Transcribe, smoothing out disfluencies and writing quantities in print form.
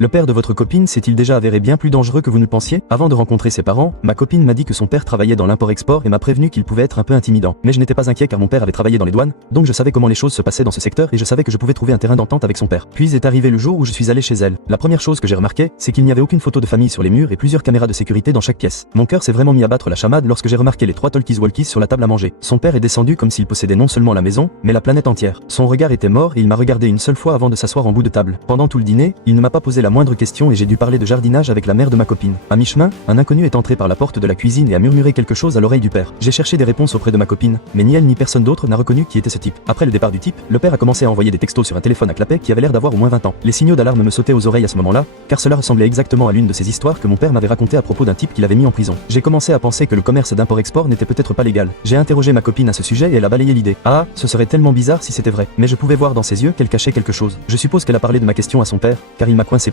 Le père de votre copine s'est-il déjà avéré bien plus dangereux que vous ne pensiez? Avant de rencontrer ses parents, ma copine m'a dit que son père travaillait dans l'import-export et m'a prévenu qu'il pouvait être un peu intimidant. Mais je n'étais pas inquiet car mon père avait travaillé dans les douanes, donc je savais comment les choses se passaient dans ce secteur et je savais que je pouvais trouver un terrain d'entente avec son père. Puis est arrivé le jour où je suis allé chez elle. La première chose que j'ai remarqué, c'est qu'il n'y avait aucune photo de famille sur les murs et plusieurs caméras de sécurité dans chaque pièce. Mon cœur s'est vraiment mis à battre la chamade lorsque j'ai remarqué les 3 talkies-walkies sur la table à manger. Son père est descendu comme s'il possédait non seulement la maison, mais la planète entière. Son regard était mort et il m'a regardé une seule fois avant de s'asseoir en bout de table. Pendant tout le dîner, il ne m'a pas posé la moindre question et j'ai dû parler de jardinage avec la mère de ma copine. À mi-chemin, un inconnu est entré par la porte de la cuisine et a murmuré quelque chose à l'oreille du père. J'ai cherché des réponses auprès de ma copine, mais ni elle ni personne d'autre n'a reconnu qui était ce type. Après le départ du type, le père a commencé à envoyer des textos sur un téléphone à clapet qui avait l'air d'avoir au moins 20 ans. Les signaux d'alarme me sautaient aux oreilles à ce moment-là, car cela ressemblait exactement à l'une de ces histoires que mon père m'avait racontées à propos d'un type qu'il avait mis en prison. J'ai commencé à penser que le commerce d'import-export n'était peut-être pas légal. J'ai interrogé ma copine à ce sujet et elle a balayé l'idée. Ah, ce serait tellement bizarre si c'était vrai. Mais je pouvais voir dans ses yeux qu'elle cachait quelque chose. Je suppose qu'elle a parlé de ma question à son père, car il m'a coincé